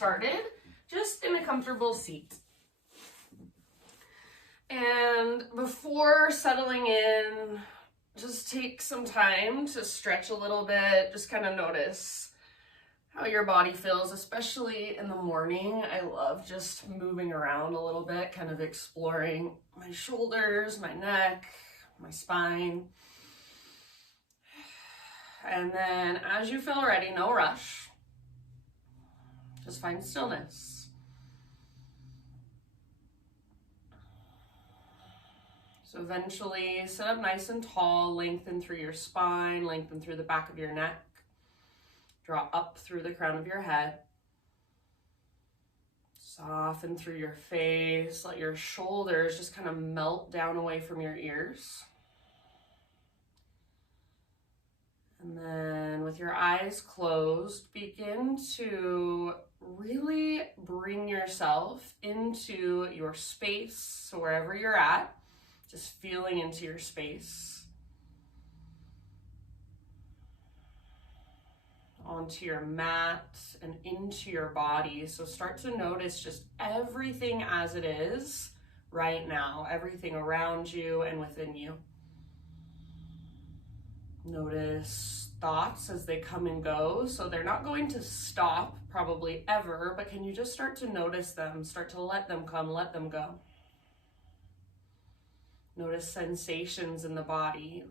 started just in a comfortable seat. And before settling in, just take some time to stretch a little bit. Just kind of notice how your body feels, especially in the morning. I love just moving around a little bit, kind of exploring my shoulders, my neck, my spine. And then as you feel ready, no rush, just find stillness. So eventually sit up nice and tall, lengthen through your spine, lengthen through the back of your neck, draw up through the crown of your head, soften through your face, let your shoulders just kind of melt down away from your ears. And then with your eyes closed, begin to really bring yourself into your space. So wherever you're at, just feeling into your space. Onto your mat and into your body. So start to notice just everything as it is right now, everything around you and within you. Notice thoughts as they come and go. So they're not going to stop probably ever, but can you just start to notice them, start to let them come, let them go. Notice sensations in the body.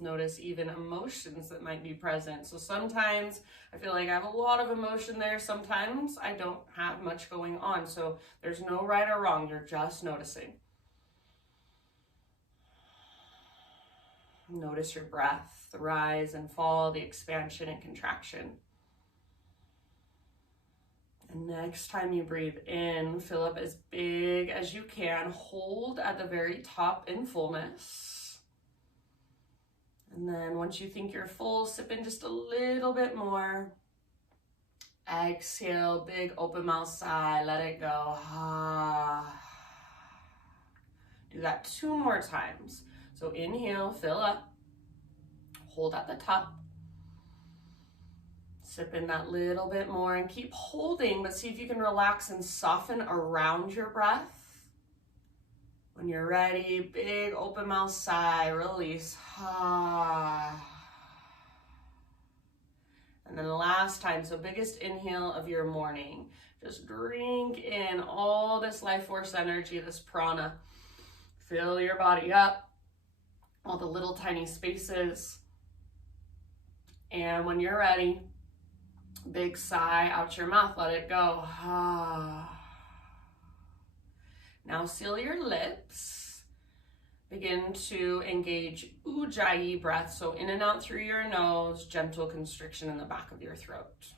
Notice even emotions that might be present. So sometimes I feel like I have a lot of emotion there. Sometimes I don't have much going on. So there's no right or wrong. You're just noticing. Notice your breath, the rise and fall, the expansion and contraction. And next time you breathe in, fill up as big as you can. Hold at the very top in fullness. And then once you think you're full, sip in just a little bit more. Exhale, big open mouth sigh, let it go. Do that 2 more times. So inhale, fill up, hold at the top, sip in that little bit more and keep holding, but see if you can relax and soften around your breath. When you're ready, big open mouth sigh, release. And then the last time, so biggest inhale of your morning. Just drink in all this life force energy, this prana. Fill your body up. All the little tiny spaces. And when you're ready, big sigh out your mouth, let it go. Now seal your lips. Begin to engage Ujjayi breath. So in and out through your nose, gentle constriction in the back of your throat.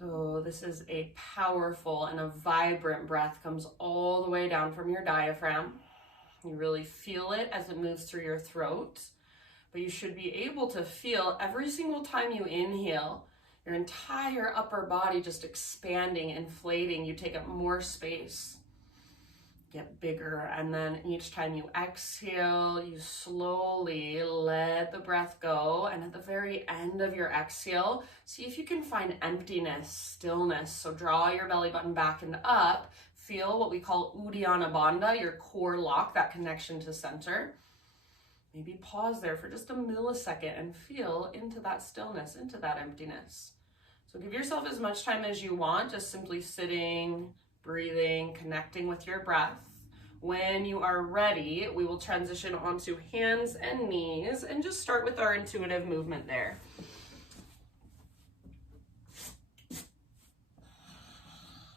So this is a powerful and a vibrant breath, comes all the way down from your diaphragm. You really feel it as it moves through your throat, but you should be able to feel every single time you inhale, your entire upper body just expanding, inflating. You take up more space, get bigger, and then each time you exhale, you slowly let the breath go, and at the very end of your exhale, see if you can find emptiness, stillness. So draw your belly button back and up, feel what we call Uddiyana Bandha, your core lock, that connection to center. Maybe pause there for just a millisecond and feel into that stillness, into that emptiness. So give yourself as much time as you want, just simply sitting, breathing, connecting with your breath. When you are ready, we will transition onto hands and knees and just start with our intuitive movement there.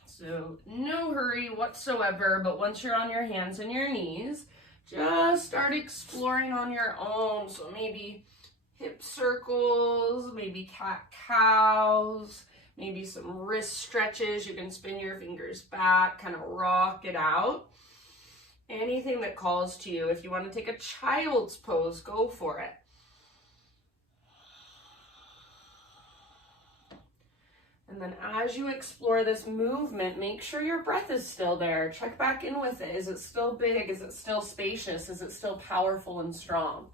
So no hurry whatsoever, but once you're on your hands and your knees, just start exploring on your own. So maybe hip circles, maybe cat-cows, maybe some wrist stretches. You can spin your fingers back, kind of rock it out. Anything that calls to you. If you want to take a child's pose, go for it. And then as you explore this movement, make sure your breath is still there. Check back in with it. Is it still big? Is it still spacious? Is it still powerful and strong?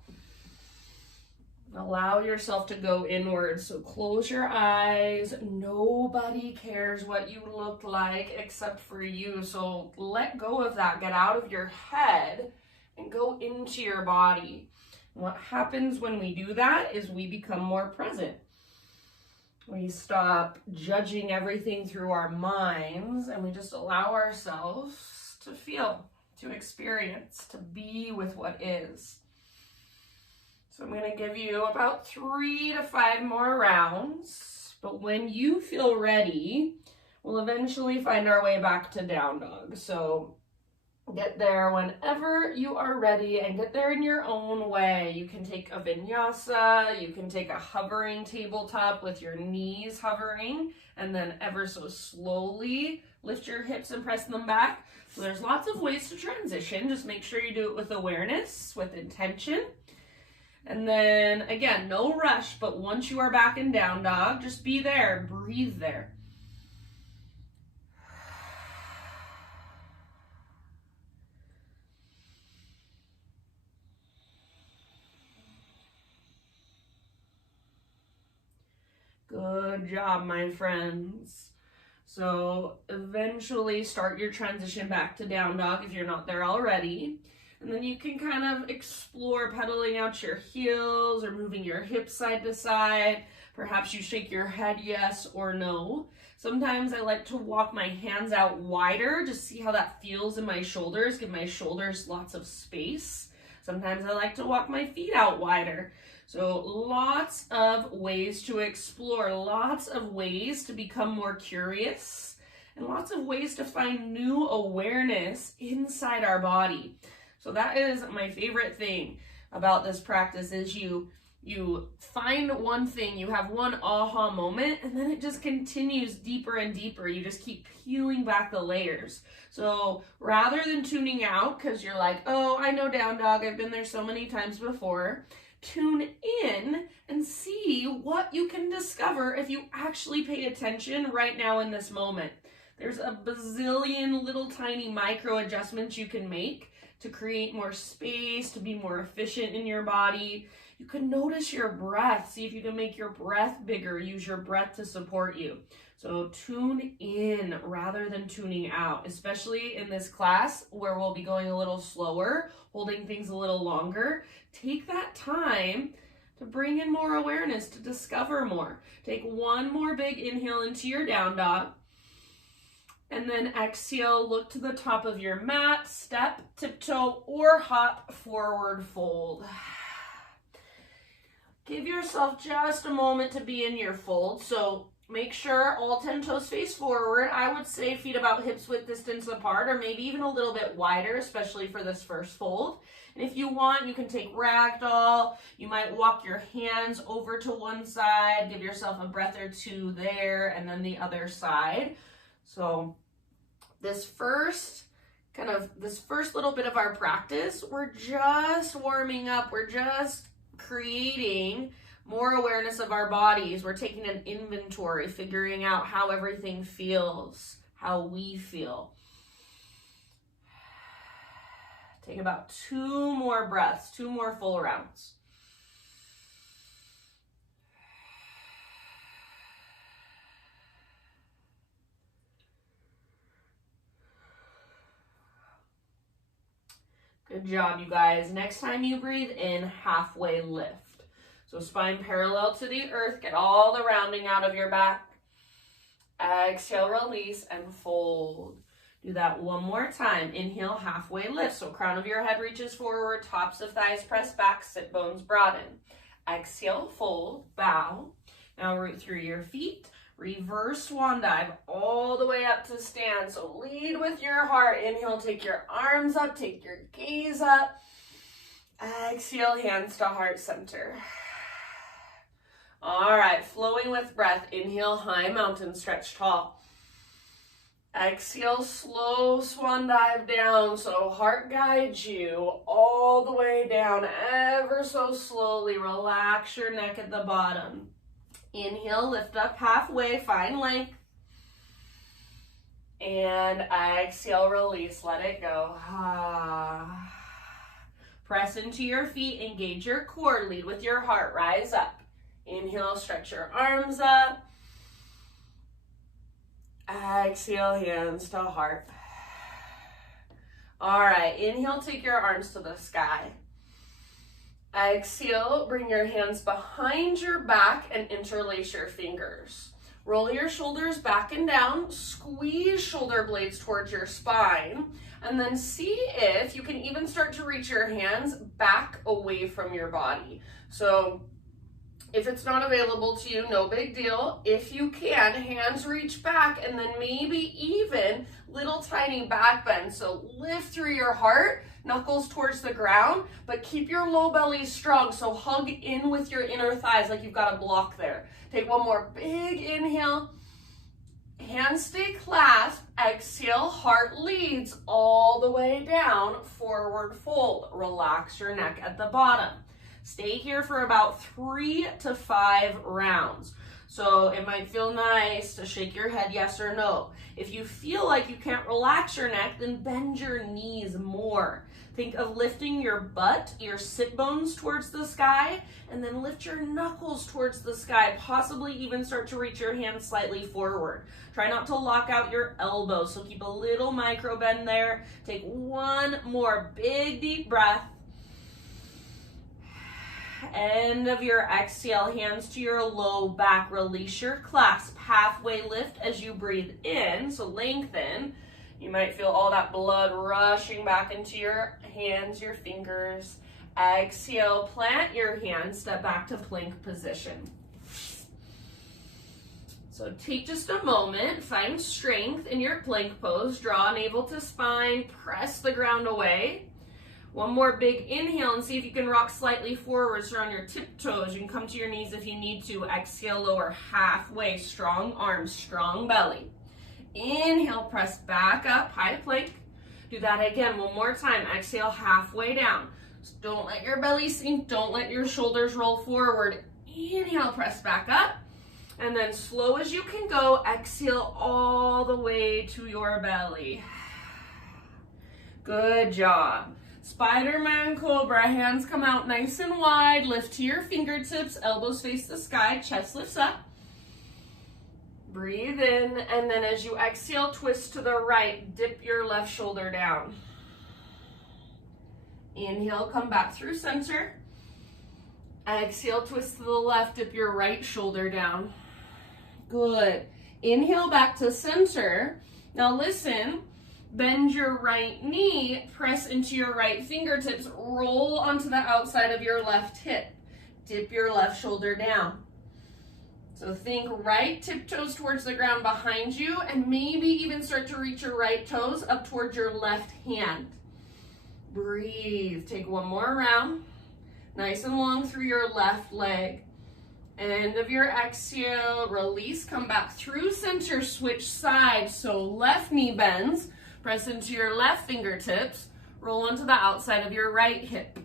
Allow yourself to go inward. So close your eyes. Nobody cares what you look like except for you. So let go of that. Get out of your head and go into your body. What happens when we do that is we become more present. We stop judging everything through our minds and we just allow ourselves to feel, to experience, to be with what is. So I'm going to give you about 3 to 5 more rounds, but when you feel ready, we'll eventually find our way back to down dog. So get there whenever you are ready and get there in your own way. You can take a vinyasa, you can take a hovering tabletop with your knees hovering, and then ever so slowly lift your hips and press them back. So there's lots of ways to transition. Just make sure you do it with awareness, with intention. And then again, no rush, but once you are back in down dog, just be there, breathe there. Good job, my friends. So eventually start your transition back to down dog if you're not there already. And then you can kind of explore pedaling out your heels or moving your hips side to side. Perhaps you shake your head yes or no. Sometimes I like to walk my hands out wider, just see how that feels in my shoulders, give my shoulders lots of space. Sometimes I like to walk my feet out wider. So lots of ways to explore, lots of ways to become more curious, and lots of ways to find new awareness inside our body. So that is my favorite thing about this practice is you find one thing, you have one aha moment, and then it just continues deeper and deeper. You just keep peeling back the layers. So rather than tuning out because you're like, oh, I know down dog, I've been there so many times before, tune in and see what you can discover if you actually pay attention right now in this moment. There's a bazillion little tiny micro adjustments you can make to create more space, to be more efficient in your body. You can notice your breath. See if you can make your breath bigger. Use your breath to support you. So tune in rather than tuning out, especially in this class where we'll be going a little slower, holding things a little longer. Take that time to bring in more awareness, to discover more. Take one more big inhale into your down dog. And then exhale, look to the top of your mat, step, tiptoe, or hop, forward fold. Give yourself just a moment to be in your fold. So make sure all 10 toes face forward. I would say feet about hips width distance apart, or maybe even a little bit wider, especially for this first fold. And if you want, you can take ragdoll. You might walk your hands over to one side, give yourself a breath or two there, and then the other side. So this first little bit of our practice, we're just warming up. We're just creating more awareness of our bodies. We're taking an inventory, figuring out how everything feels, how we feel. Take about 2 more breaths, 2 more full rounds. Good job, you guys. Next time you breathe in, halfway lift. So spine parallel to the earth. Get all the rounding out of your back. Exhale, release, and fold. Do that one more time. Inhale, halfway lift. So crown of your head reaches forward, tops of thighs press back, sit bones broaden. Exhale, fold, bow. Now root through your feet. Reverse swan dive all the way up to stand. So lead with your heart. Inhale, take your arms up, take your gaze up. Exhale, hands to heart center. All right, flowing with breath. Inhale, high mountain stretch tall. Exhale, slow swan dive down. So heart guides you all the way down ever so slowly. Relax your neck at the bottom. Inhale, lift up halfway, find length. And exhale, release, let it go. Press into your feet, engage your core, lead with your heart, rise up. Inhale, stretch your arms up. Exhale, hands to heart. All right, inhale, take your arms to the sky. Exhale, bring your hands behind your back and interlace your fingers. Roll your shoulders back and down, squeeze shoulder blades towards your spine, and then see if you can even start to reach your hands back away from your body. So if it's not available to you, no big deal. If you can, hands reach back and then maybe even little tiny back bends. So lift through your heart, knuckles towards the ground, but keep your low belly strong. So hug in with your inner thighs like you've got a block there. Take one more big inhale. Hands stay clasped. Exhale, heart leads all the way down, forward fold. Relax your neck at the bottom. Stay here for about 3 to 5 rounds. So it might feel nice to shake your head yes or no. If you feel like you can't relax your neck, then bend your knees more. Think of lifting your butt, your sit bones towards the sky, and then lift your knuckles towards the sky. Possibly even start to reach your hands slightly forward. Try not to lock out your elbows, so keep a little micro bend there. Take one more big deep breath. End of your exhale, hands to your low back. Release your clasp, halfway lift as you breathe in, so lengthen. You might feel all that blood rushing back into your hands, your fingers. Exhale, plant your hands, step back to plank position. So take just a moment, find strength in your plank pose. Draw navel to spine, press the ground away. One more big inhale and see if you can rock slightly forward. So on your tiptoes, you can come to your knees if you need to. Exhale, lower halfway. Strong arms, strong belly. Inhale, press back up, high plank. Do that again, one more time. Exhale, halfway down. So don't let your belly sink. Don't let your shoulders roll forward. Inhale, press back up. And then slow as you can go, exhale all the way to your belly. Good job. Spiderman Cobra, hands come out nice and wide, lift to your fingertips, elbows face the sky, chest lifts up. Breathe in, and then as you exhale, twist to the right, dip your left shoulder down. Inhale, come back through center. Exhale, twist to the left, dip your right shoulder down. Good. Inhale back to center. Now listen. Bend your right knee, press into your right fingertips, roll onto the outside of your left hip. Dip your left shoulder down. So think right tiptoes towards the ground behind you, and maybe even start to reach your right toes up towards your left hand. Breathe. Take one more round. Nice and long through your left leg. End of your exhale, release, come back through center, switch sides. So left knee bends. Press into your left fingertips, roll onto the outside of your right hip.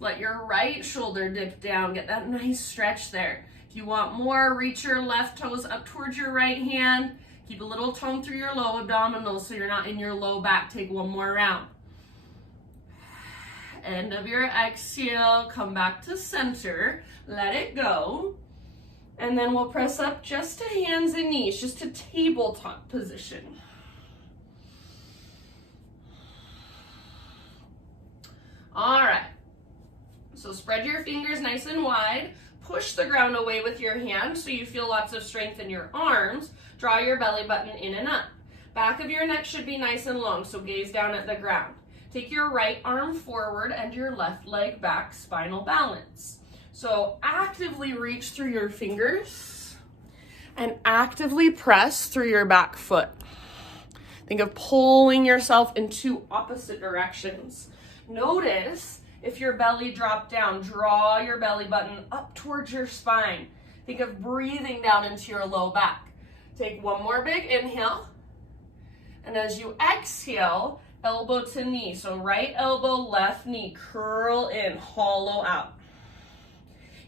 Let your right shoulder dip down, get that nice stretch there. If you want more, reach your left toes up towards your right hand. Keep a little tone through your low abdominals so you're not in your low back. Take one more round. End of your exhale, come back to center, let it go. And then we'll press up just to hands and knees, just to tabletop position. All right, so spread your fingers nice and wide, push the ground away with your hands so you feel lots of strength in your arms. Draw your belly button in and up. Back of your neck should be nice and long, so gaze down at the ground. Take your right arm forward and your left leg back, spinal balance. So actively reach through your fingers and actively press through your back foot. Think of pulling yourself in 2 opposite directions. Notice if your belly dropped down, draw your belly button up towards your spine. Think of breathing down into your low back. Take one more big inhale. And as you exhale, elbow to knee. So right elbow, left knee, curl in, hollow out.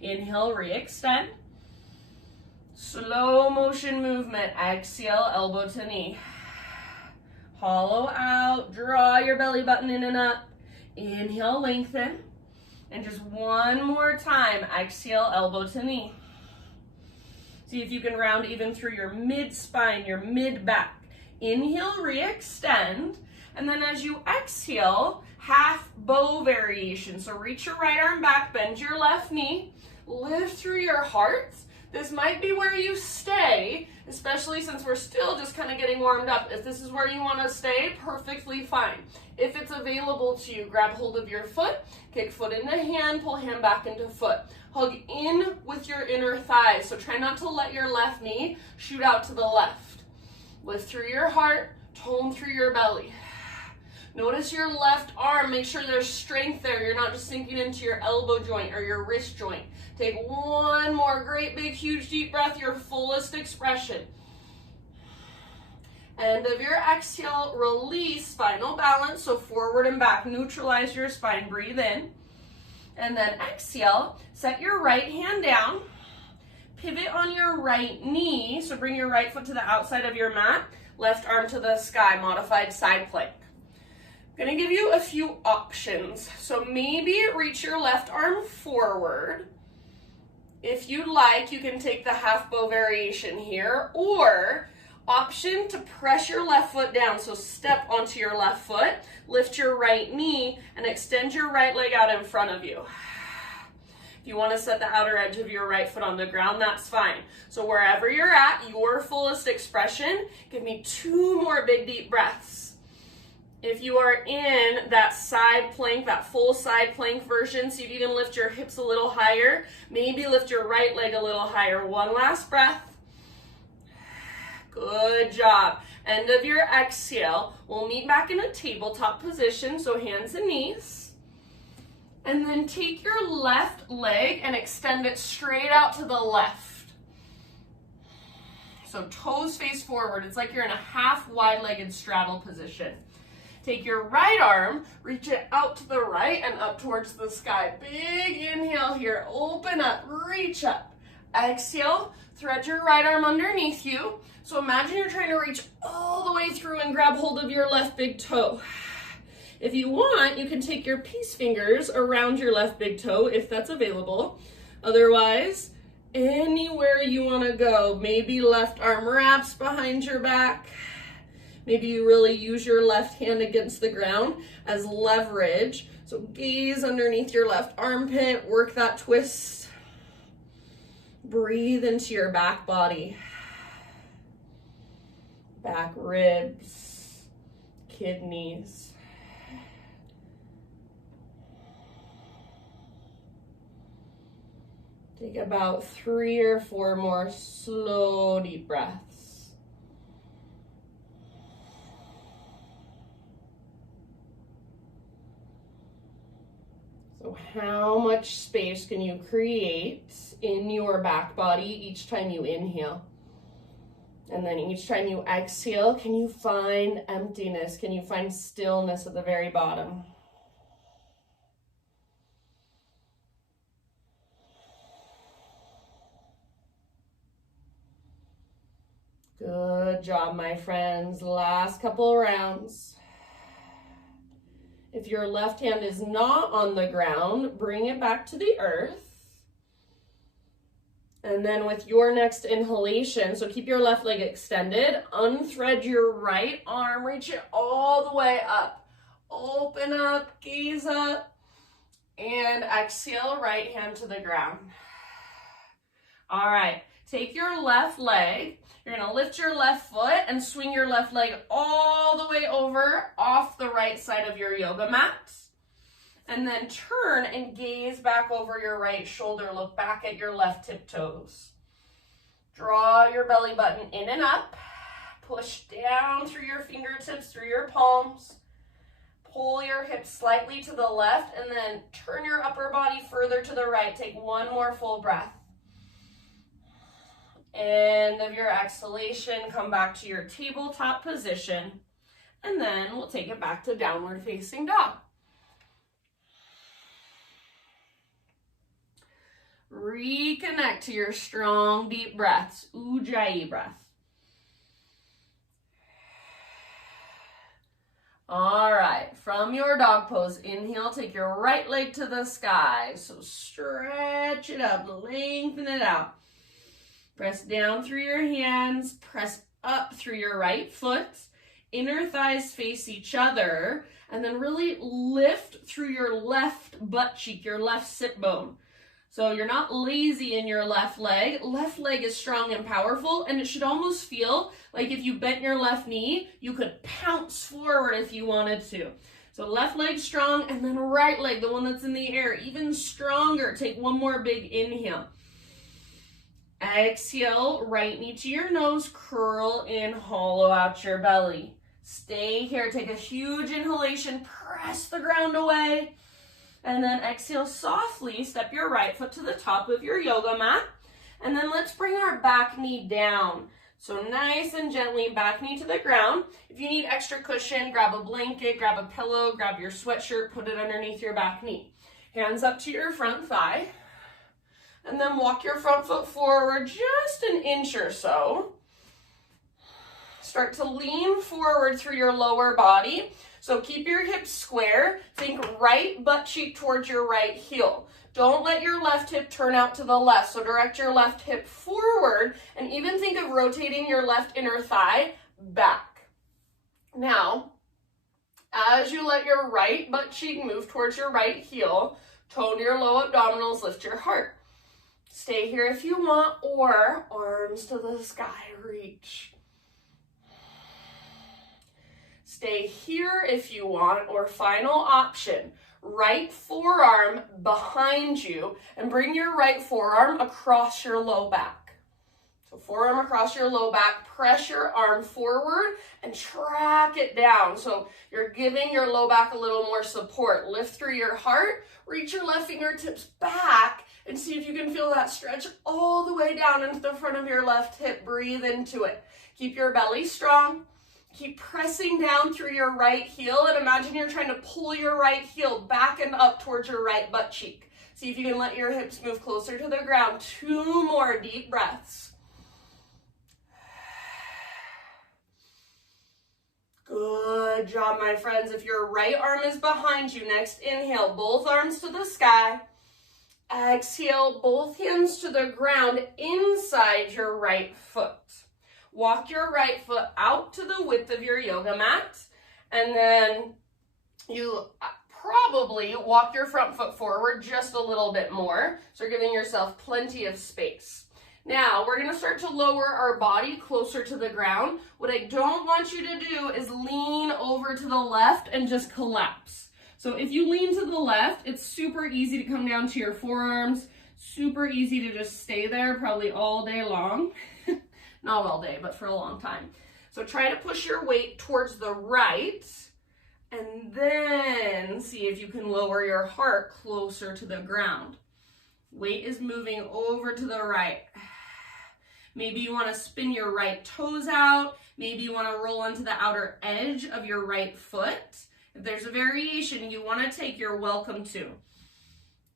Inhale, re-extend. Slow motion movement. Exhale, elbow to knee. Hollow out, draw your belly button in and up. Inhale, lengthen. And just one more time, exhale, elbow to knee. See if you can round even through your mid-spine, your mid-back. Inhale, re-extend. And then as you exhale, half bow variation. So reach your right arm back, bend your left knee, lift through your heart. This might be where you stay, especially since we're still just kind of getting warmed up. If this is where you want to stay, perfectly fine. If it's available to you, grab hold of your foot, kick foot into hand, pull hand back into foot. Hug in with your inner thighs, so try not to let your left knee shoot out to the left. Lift through your heart, tone through your belly. Notice your left arm, make sure there's strength there. You're not just sinking into your elbow joint or your wrist joint. Take one more great big huge deep breath, your fullest expression. End of your exhale, release spinal balance, so forward and back, neutralize your spine, breathe in. And then exhale, set your right hand down, pivot on your right knee, so bring your right foot to the outside of your mat, left arm to the sky, modified side plank. I'm gonna give you a few options. So maybe reach your left arm forward. If you'd like, you can take the half bow variation here, or option to press your left foot down. So step onto your left foot, lift your right knee, and extend your right leg out in front of you. If you want to set the outer edge of your right foot on the ground, that's fine. So wherever you're at, your fullest expression, give me 2 more big deep breaths. If you are in that side plank, that full side plank version, see if you can lift your hips a little higher. Maybe lift your right leg a little higher. One last breath. Good job. End of your exhale. We'll meet back in a tabletop position, so hands and knees. And then take your left leg and extend it straight out to the left. So toes face forward. It's like you're in a half wide-legged straddle position. Take your right arm, reach it out to the right and up towards the sky. Big inhale here, open up, reach up. Exhale, thread your right arm underneath you. So imagine you're trying to reach all the way through and grab hold of your left big toe. If you want, you can take your peace fingers around your left big toe if that's available. Otherwise, anywhere you want to go. Maybe left arm wraps behind your back. Maybe you really use your left hand against the ground as leverage. So gaze underneath your left armpit, work that twist. Breathe into your back body. Back ribs, kidneys. Take about 3 or 4 more slow, deep breaths. So how much space can you create in your back body each time you inhale? And then each time you exhale, can you find emptiness? Can you find stillness at the very bottom? Good job, my friends. Last couple rounds. If your left hand is not on the ground, bring it back to the earth. And then with your next inhalation, so keep your left leg extended, unthread your right arm, reach it all the way up. Open up, gaze up, and exhale, right hand to the ground. All right, take your left leg, you're gonna lift your left foot and swing your left leg all the way over off the right side of your yoga mat. And then turn and gaze back over your right shoulder. Look back at your left tiptoes. Draw your belly button in and up. Push down through your fingertips, through your palms. Pull your hips slightly to the left and then turn your upper body further to the right. Take one more full breath. End of your exhalation, come back to your tabletop position. And then we'll take it back to downward facing dog. Reconnect to your strong, deep breaths. Ujjayi breath. All right, from your dog pose, inhale, take your right leg to the sky. So stretch it up, lengthen it out. Press down through your hands, press up through your right foot. Inner thighs face each other, and then really lift through your left butt cheek, your left sit bone. So you're not lazy in your left leg. Left leg is strong and powerful, and it should almost feel like if you bent your left knee, you could pounce forward if you wanted to. So left leg strong, and then right leg, the one that's in the air, even stronger. Take one more big inhale. Exhale, right knee to your nose, curl in, hollow out your belly. Stay here, take a huge inhalation, press the ground away, and then exhale softly, step your right foot to the top of your yoga mat, and then let's bring our back knee down. So nice and gently, back knee to the ground. If you need extra cushion, grab a blanket, grab a pillow, grab your sweatshirt, put it underneath your back knee. Hands up to your front thigh, and then walk your front foot forward just an inch or so. Start to lean forward through your lower body. So keep your hips square. Think right butt cheek towards your right heel. Don't let your left hip turn out to the left. So direct your left hip forward and even think of rotating your left inner thigh back. Now, as you let your right butt cheek move towards your right heel, tone your low abdominals, lift your heart. Stay here if you want, or arms to the sky, reach. Stay here if you want, or final option, right forearm behind you and bring your right forearm across your low back. So forearm across your low back, press your arm forward and track it down. So you're giving your low back a little more support. Lift through your heart, reach your left fingertips back and see if you can feel that stretch all the way down into the front of your left hip. Breathe into it. Keep your belly strong. Keep pressing down through your right heel and imagine you're trying to pull your right heel back and up towards your right butt cheek. See if you can let your hips move closer to the ground. 2 more deep breaths. Good job, my friends. If your right arm is behind you, next inhale, both arms to the sky. Exhale, both hands to the ground inside your right foot. Walk your right foot out to the width of your yoga mat, and then you probably walk your front foot forward just a little bit more, so you're giving yourself plenty of space. Now, we're going to start to lower our body closer to the ground. What I don't want you to do is lean over to the left and just collapse. So if you lean to the left, it's super easy to come down to your forearms, super easy to just stay there probably all day long. Not all day, but for a long time. So try to push your weight towards the right, and then see if you can lower your heart closer to the ground. Weight is moving over to the right. Maybe you want to spin your right toes out. Maybe you want to roll onto the outer edge of your right foot. If there's a variation you want to take, you're welcome to.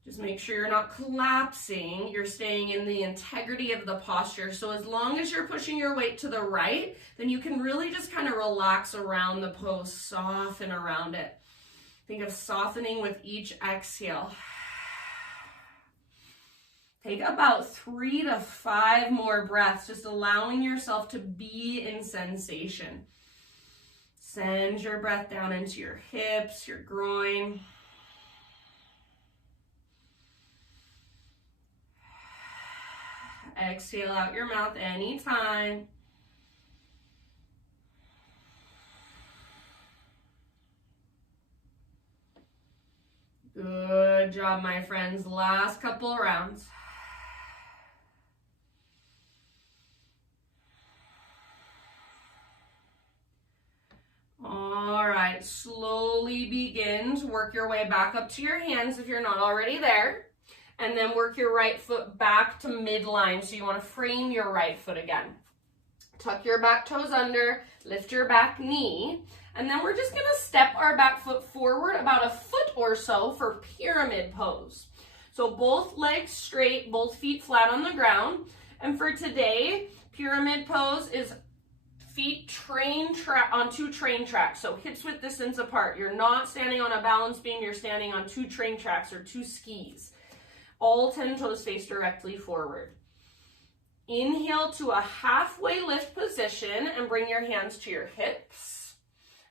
Just make sure you're not collapsing. You're staying in the integrity of the posture. So as long as you're pushing your weight to the right, then you can really just kind of relax around the pose, soften around it. Think of softening with each exhale. Take about 3 to 5 more breaths, just allowing yourself to be in sensation. Send your breath down into your hips, your groin. Exhale out your mouth anytime. Good job, my friends. Last couple of rounds. All right, slowly begin to work your way back up to your hands if you're not already there. And then work your right foot back to midline. So you want to frame your right foot again. Tuck your back toes under, lift your back knee, and then we're just going to step our back foot forward about a foot or so for pyramid pose. So both legs straight, both feet flat on the ground. And for today, pyramid pose is Feet on two train tracks, so hips width distance apart. You're not standing on a balance beam, you're standing on two train tracks or two skis. All 10 toes face directly forward. Inhale to a halfway lift position and bring your hands to your hips.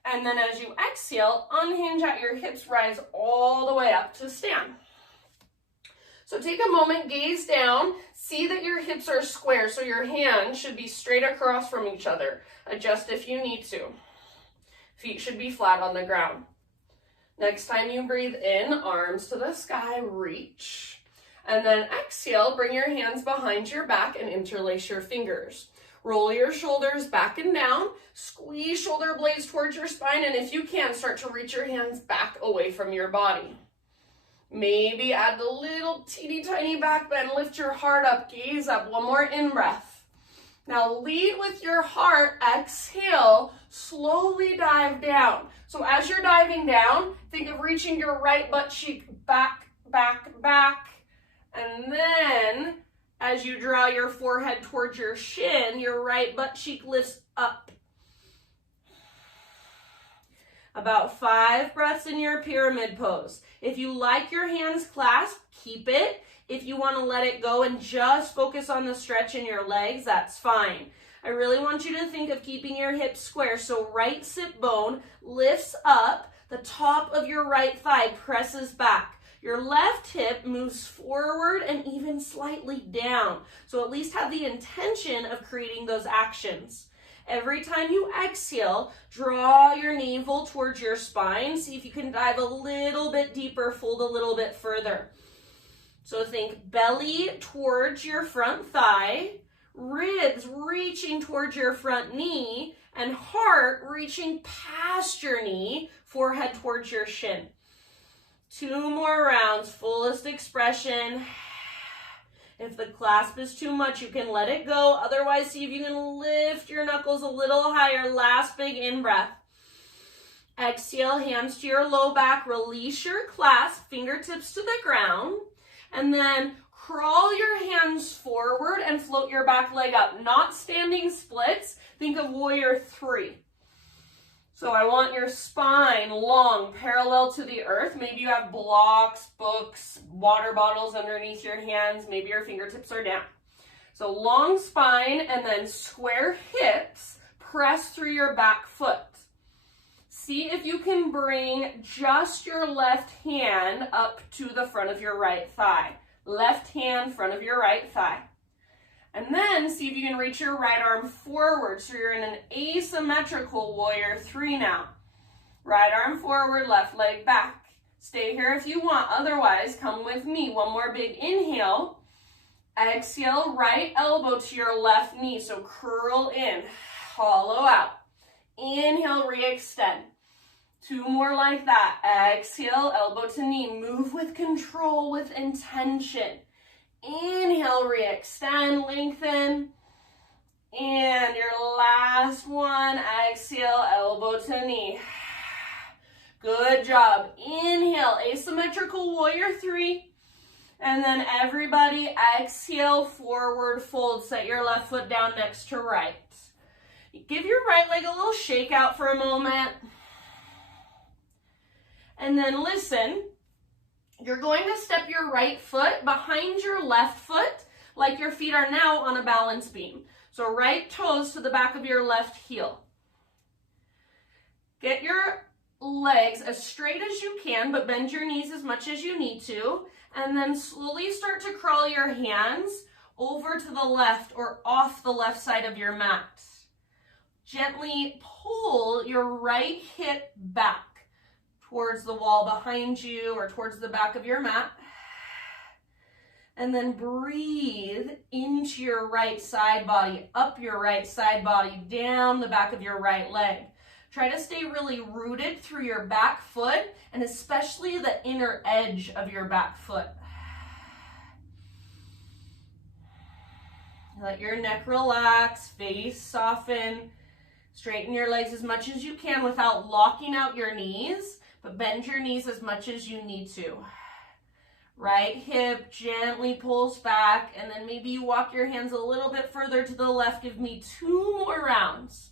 And then as you exhale, unhinge at your hips, rise all the way up to stand. So take a moment, gaze down, see that your hips are square, so your hands should be straight across from each other. Adjust if you need to. Feet should be flat on the ground. Next time you breathe in, arms to the sky, reach. And then exhale, bring your hands behind your back and interlace your fingers. Roll your shoulders back and down, squeeze shoulder blades towards your spine, and if you can, start to reach your hands back away from your body. Maybe add the little teeny tiny back bend, lift your heart up, gaze up, one more in-breath. Now lead with your heart, exhale, slowly dive down. So as you're diving down, think of reaching your right butt cheek back, back, back, and then as you draw your forehead towards your shin, your right butt cheek lifts up. About 5 breaths in your pyramid pose. If you like your hands clasped, keep it. If you want to let it go and just focus on the stretch in your legs, that's fine. I really want you to think of keeping your hips square. So right sit bone lifts up, the top of your right thigh presses back. Your left hip moves forward and even slightly down. So at least have the intention of creating those actions. Every time you exhale, draw your navel towards your spine. See if you can dive a little bit deeper, fold a little bit further. So think belly towards your front thigh, ribs reaching towards your front knee, and heart reaching past your knee, forehead towards your shin. 2 more rounds, fullest expression. If the clasp is too much, you can let it go. Otherwise, see if you can lift your knuckles a little higher. Last big in-breath. Exhale, hands to your low back. Release your clasp, fingertips to the ground. And then crawl your hands forward and float your back leg up. Not standing splits. Think of warrior 3. So I want your spine long, parallel to the earth. Maybe you have blocks, books, water bottles underneath your hands. Maybe your fingertips are down. So long spine and then square hips. Press through your back foot. See if you can bring just your left hand up to the front of your right thigh. Left hand, front of your right thigh. And then see if you can reach your right arm forward. So you're in an asymmetrical warrior 3 now. Right arm forward, left leg back. Stay here if you want. Otherwise, come with me. One more big inhale. Exhale, right elbow to your left knee. So curl in, hollow out. Inhale, re-extend. 2 more like that. Exhale, elbow to knee. Move with control, with intention. Inhale, re-extend, lengthen. And your last one, exhale, elbow to knee. Good job. Inhale, asymmetrical warrior 3. And then everybody exhale, forward fold. Set your left foot down next to right. Give your right leg a little shake out for a moment. And then listen. You're going to step your right foot behind your left foot like your feet are now on a balance beam. So right toes to the back of your left heel. Get your legs as straight as you can, but bend your knees as much as you need to. And then slowly start to crawl your hands over to the left or off the left side of your mat. Gently pull your right hip back towards the wall behind you or towards the back of your mat. And then breathe into your right side body, up your right side body, down the back of your right leg. Try to stay really rooted through your back foot and especially the inner edge of your back foot. Let your neck relax, face soften. Straighten your legs as much as you can without locking out your knees. But bend your knees as much as you need to. Right hip gently pulls back, and then maybe you walk your hands a little bit further to the left. Give me 2 more rounds.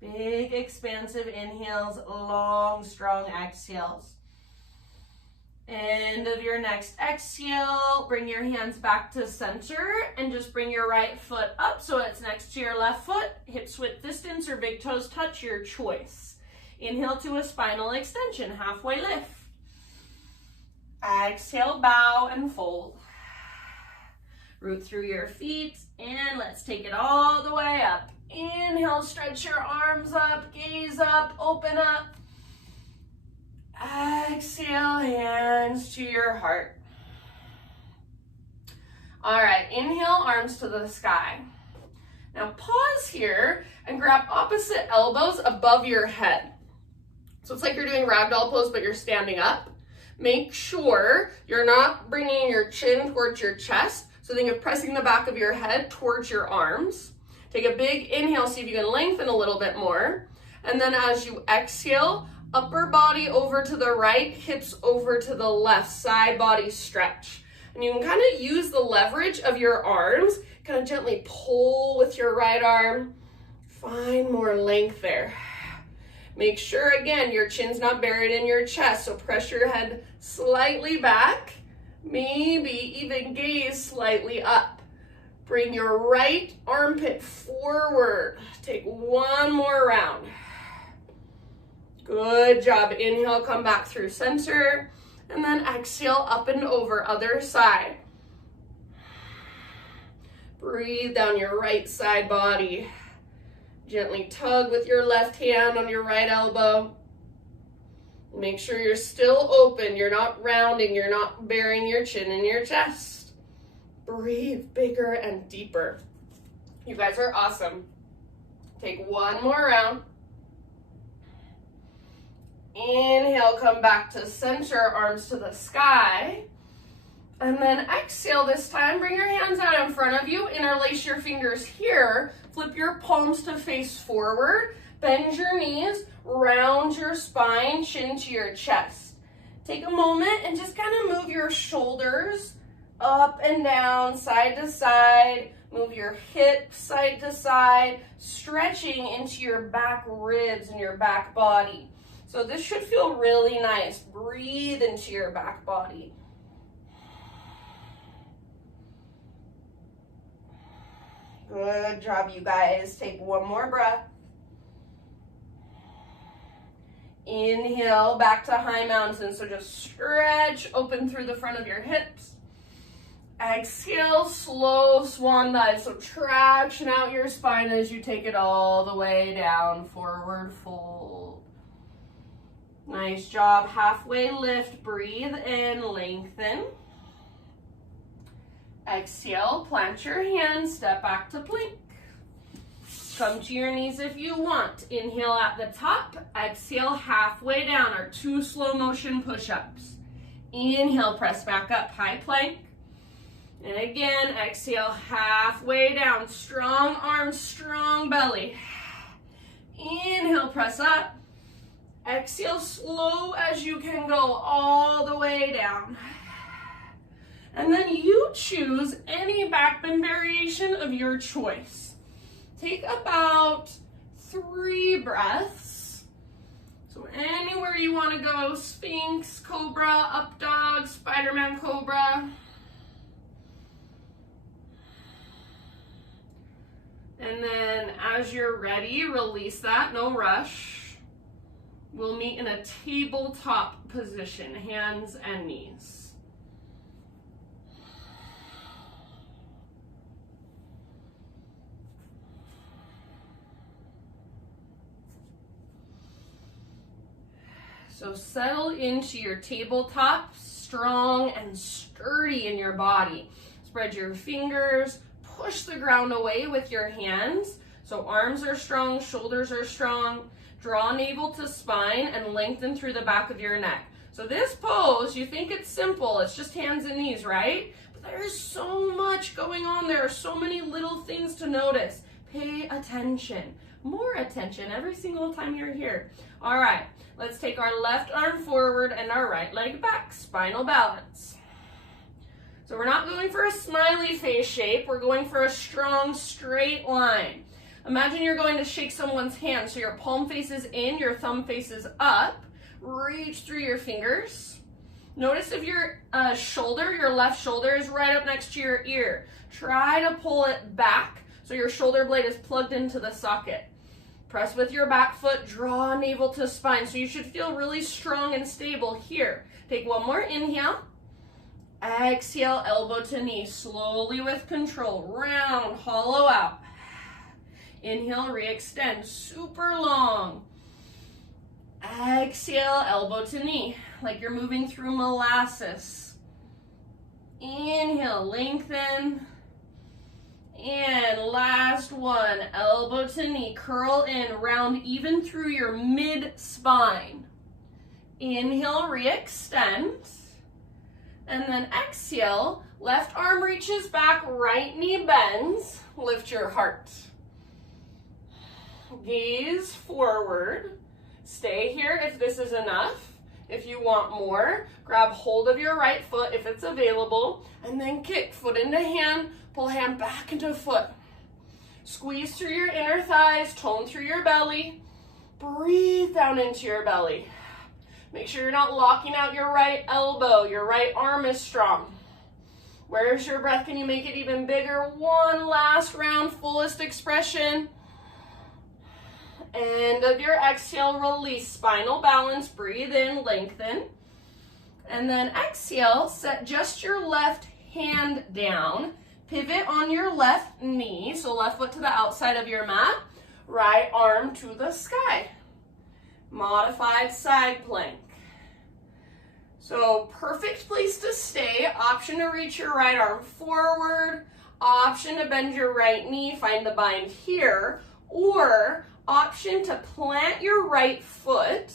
Big expansive inhales, long, strong exhales. End of your next exhale, bring your hands back to center and just bring your right foot up so it's next to your left foot. Hips width distance or big toes touch, your choice. Inhale to a spinal extension, halfway lift. Exhale, bow and fold. Root through your feet and let's take it all the way up. Inhale, stretch your arms up, gaze up, open up. Exhale, hands to your heart. All right, inhale, arms to the sky. Now pause here and grab opposite elbows above your head. So it's like you're doing ragdoll pose, but you're standing up. Make sure you're not bringing your chin towards your chest. So think of pressing the back of your head towards your arms. Take a big inhale, see if you can lengthen a little bit more. And then as you exhale, upper body over to the right, hips over to the left, side body stretch. And you can kind of use the leverage of your arms, kind of gently pull with your right arm. Find more length there. Make sure, again, your chin's not buried in your chest, so press your head slightly back, maybe even gaze slightly up. Bring your right armpit forward. Take one more round. Good job. Inhale, come back through center, and then exhale up and over, other side. Breathe down your right side body. Gently tug with your left hand on your right elbow. Make sure you're still open. You're not rounding. You're not burying your chin in your chest. Breathe bigger and deeper. You guys are awesome. Take one more round. Inhale, come back to center, arms to the sky. And then exhale this time, bring your hands out in front of you, interlace your fingers here, flip your palms to face forward, bend your knees, round your spine, chin to your chest. Take a moment and just kind of move your shoulders up and down, side to side, move your hips side to side, stretching into your back ribs and your back body. So this should feel really nice. Breathe into your back body. Good job, you guys. Take one more breath. Inhale, back to high mountain. So just stretch, open through the front of your hips. Exhale, slow swan dive. So traction out your spine as you take it all the way down, forward fold. Nice job. Halfway lift. Breathe in, lengthen. Exhale, plant your hands, step back to plank. Come to your knees if you want. Inhale at the top, exhale halfway down, or 2 slow motion push-ups. Inhale, press back up, high plank. And again, exhale halfway down, strong arms, strong belly. Inhale, press up. Exhale, slow as you can go, all the way down. And then you choose any back bend variation of your choice. Take about 3 breaths. So anywhere you want to go, Sphinx, Cobra, Up Dog, Spiderman Cobra. And then as you're ready, release that, no rush. We'll meet in a tabletop position, hands and knees. So settle into your tabletop, strong and sturdy in your body. Spread your fingers, push the ground away with your hands. So arms are strong, shoulders are strong. Draw navel to spine and lengthen through the back of your neck. So this pose, you think it's simple, it's just hands and knees, right? But there is so much going on. There are so many little things to notice. Pay attention, more attention every single time you're here. All right, let's take our left arm forward and our right leg back, spinal balance. So we're not going for a smiley face shape, we're going for a strong straight line. Imagine you're going to shake someone's hand. So your palm faces in, your thumb faces up. Reach through your fingers. Notice if your shoulder, your left shoulder is right up next to your ear. Try to pull it back so your shoulder blade is plugged into the socket. Press with your back foot, draw navel to spine. So you should feel really strong and stable here. Take one more inhale. Exhale, elbow to knee, slowly with control. Round, hollow out. Inhale, re-extend, super long. Exhale, elbow to knee, like you're moving through molasses. Inhale, lengthen. And last one, elbow to knee, curl in, round even through your mid-spine. Inhale, re-extend. And then exhale, left arm reaches back, right knee bends, lift your heart. Gaze forward. Stay here if this is enough. If you want more, grab hold of your right foot if it's available, and then kick foot into hand, pull hand back into foot. Squeeze through your inner thighs, tone through your belly. Breathe down into your belly. Make sure you're not locking out your right elbow. Your right arm is strong. Where's your breath? Can you make it even bigger? One last round, fullest expression. End of your exhale, release. Spinal balance, breathe in, lengthen. And then exhale, set just your left hand down. Pivot on your left knee, so left foot to the outside of your mat. Right arm to the sky. Modified side plank. So perfect place to stay. Option to reach your right arm forward. Option to bend your right knee, find the bind here. Or option to plant your right foot.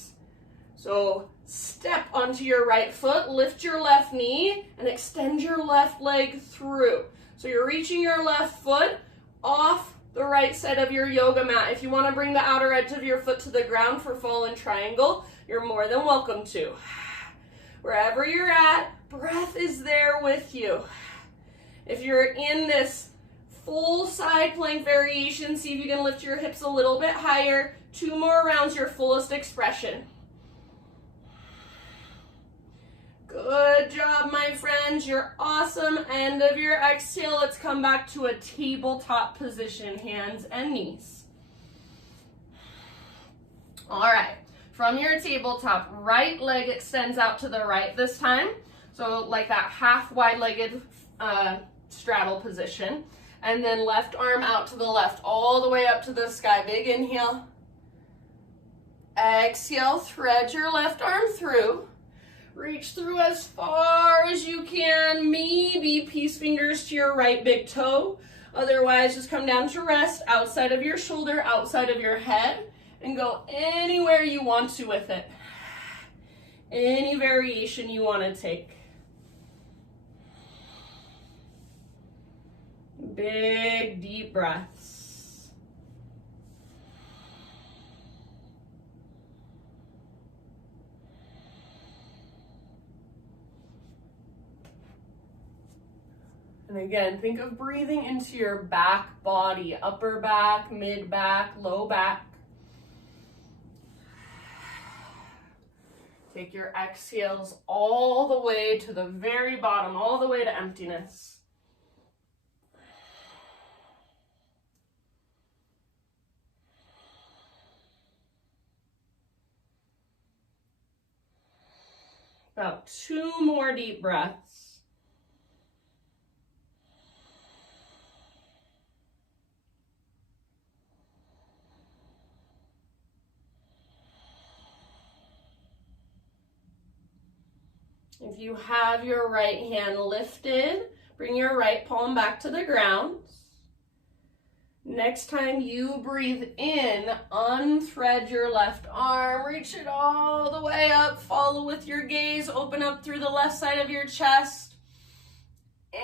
So step onto your right foot, lift your left knee, and extend your left leg through. So you're reaching your left foot off the right side of your yoga mat. If you want to bring the outer edge of your foot to the ground for fallen triangle, you're more than welcome to. Wherever you're at, breath is there with you. If you're in this full side plank variation, see if you can lift your hips a little bit higher. 2 more rounds, your fullest expression. Good job, my friends. You're awesome. End of your exhale. Let's come back to a tabletop position, hands and knees. All right. From your tabletop, right leg extends out to the right this time. So like that half wide-legged straddle position. And then left arm out to the left, all the way up to the sky. Big inhale. Exhale, thread your left arm through. Reach through as far as you can. Maybe peace fingers to your right big toe. Otherwise, just come down to rest outside of your shoulder, outside of your head, and go anywhere you want to with it. Any variation you want to take. Big, deep breaths. And again, think of breathing into your back body, upper back, mid back, low back. Take your exhales all the way to the very bottom, all the way to emptiness. About 2 more deep breaths. If you have your right hand lifted, bring your right palm back to the ground. Next time you breathe in, unthread your left arm, reach it all the way up, follow with your gaze, open up through the left side of your chest.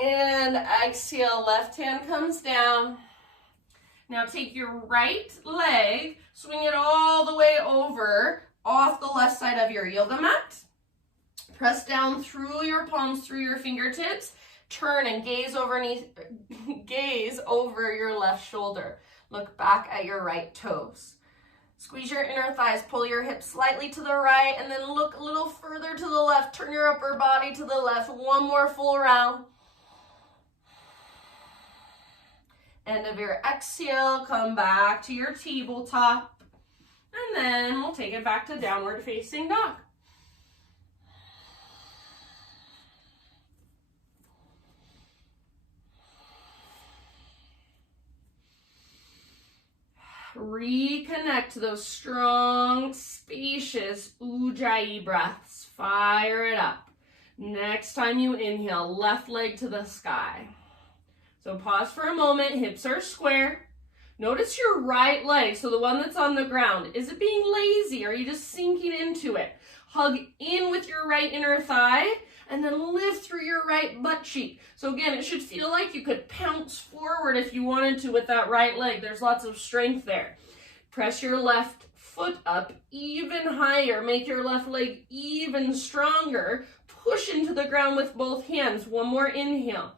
And exhale, left hand comes down. Now take your right leg, swing it all the way over, off the left side of your yoga mat. Press down through your palms, through your fingertips. Turn and gaze over your left shoulder. Look back at your right toes. Squeeze your inner thighs, pull your hips slightly to the right, and then look a little further to the left. Turn your upper body to the left. One more full round. End of your exhale, come back to your tabletop, and then we'll take it back to downward facing dog. Reconnect to those strong, spacious Ujjayi breaths. Fire it up. Next time you inhale, left leg to the sky. So pause for a moment, hips are square. Notice your right leg, so the one that's on the ground. Is it being lazy? Or are you just sinking into it? Hug in with your right inner thigh, and then lift through your right butt cheek. So again, it should feel like you could pounce forward if you wanted to with that right leg. There's lots of strength there. Press your left foot up even higher. Make your left leg even stronger. Push into the ground with both hands. One more inhale.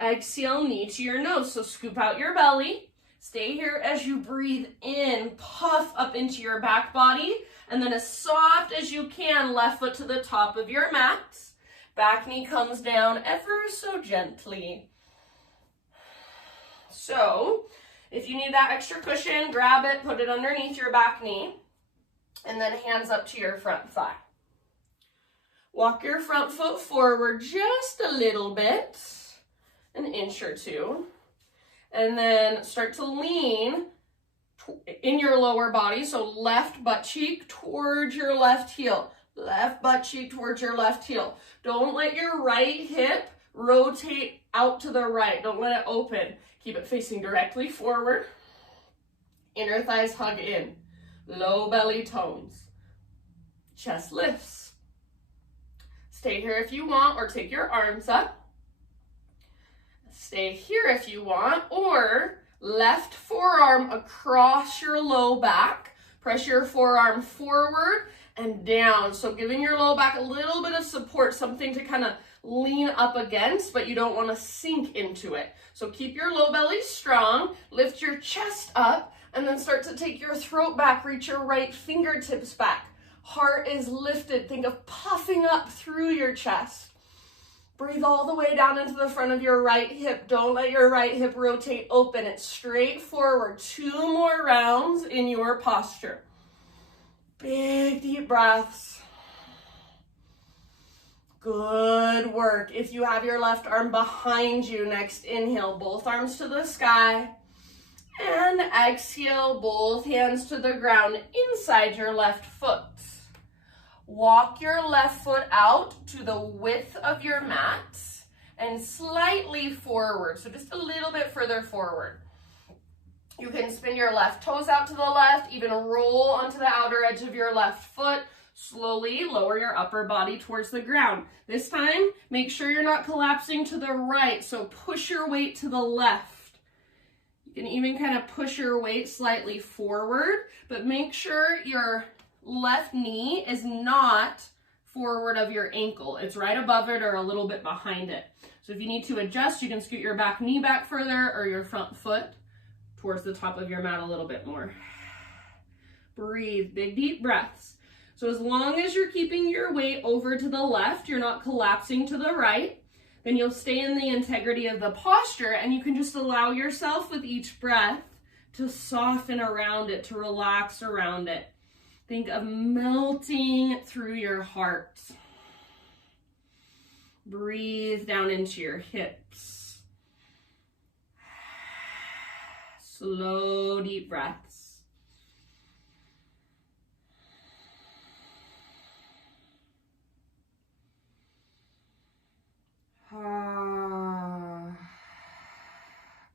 Exhale, knee to your nose. So scoop out your belly. Stay here as you breathe in. Puff up into your back body. And then as soft as you can, left foot to the top of your mat. Back knee comes down ever so gently. So, if you need that extra cushion, grab it, put it underneath your back knee, and then hands up to your front thigh. Walk your front foot forward just a little bit, an inch or two, and then start to lean in your lower body, so left butt cheek towards your left heel. Left butt cheek towards your left heel. Don't let your right hip rotate out to the right. Don't let it open. Keep it facing directly forward. Inner thighs hug in. Low belly tones. Chest lifts. Stay here if you want, or take your arms up. Stay here if you want, or left forearm across your low back. Press your forearm forward and down. So giving your low back a little bit of support, something to kind of lean up against, but you don't want to sink into it. So keep your low belly strong, lift your chest up, and then start to take your throat back, reach your right fingertips back. Heart is lifted. Think of puffing up through your chest. Breathe all the way down into the front of your right hip. Don't let your right hip rotate open. It's straight forward. 2 more rounds in your posture. Big deep breaths. Good work. If you have your left arm behind you, next inhale, both arms to the sky. And exhale, both hands to the ground inside your left foot. Walk your left foot out to the width of your mat and slightly forward, so just a little bit further forward. You can spin your left toes out to the left, even roll onto the outer edge of your left foot. Slowly lower your upper body towards the ground. This time, make sure you're not collapsing to the right, so push your weight to the left. You can even kind of push your weight slightly forward, but make sure your left knee is not forward of your ankle. It's right above it or a little bit behind it. So if you need to adjust, you can scoot your back knee back further or your front foot towards the top of your mat a little bit more. Breathe, big deep breaths. So as long as you're keeping your weight over to the left, you're not collapsing to the right, then you'll stay in the integrity of the posture, and you can just allow yourself with each breath to soften around it, to relax around it. Think of melting through your heart. Breathe down into your hips. Slow, deep breaths.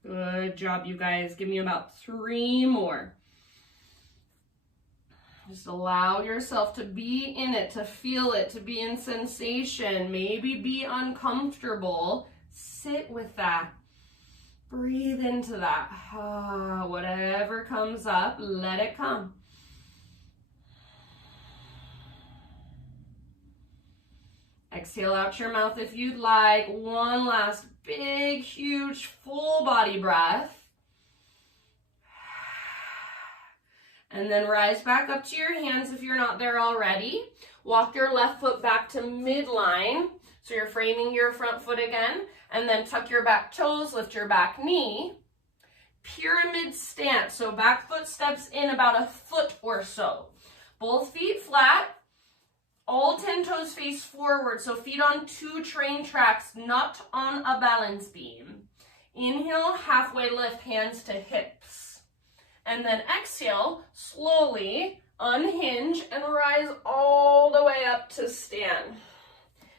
Good job, you guys. Give me about 3 more. Just allow yourself to be in it, to feel it, to be in sensation, maybe be uncomfortable. Sit with that. Breathe into that. Whatever comes up, let it come. Exhale out your mouth if you'd like. One last big, huge, full body breath. And then rise back up to your hands if you're not there already. Walk your left foot back to midline. So you're framing your front foot again. And then tuck your back toes, lift your back knee. Pyramid stance. So back foot steps in about a foot or so. Both feet flat. All 10 toes face forward. So feet on 2 train tracks, not on a balance beam. Inhale, halfway lift, hands to hips. And then exhale, slowly unhinge and rise all the way up to stand.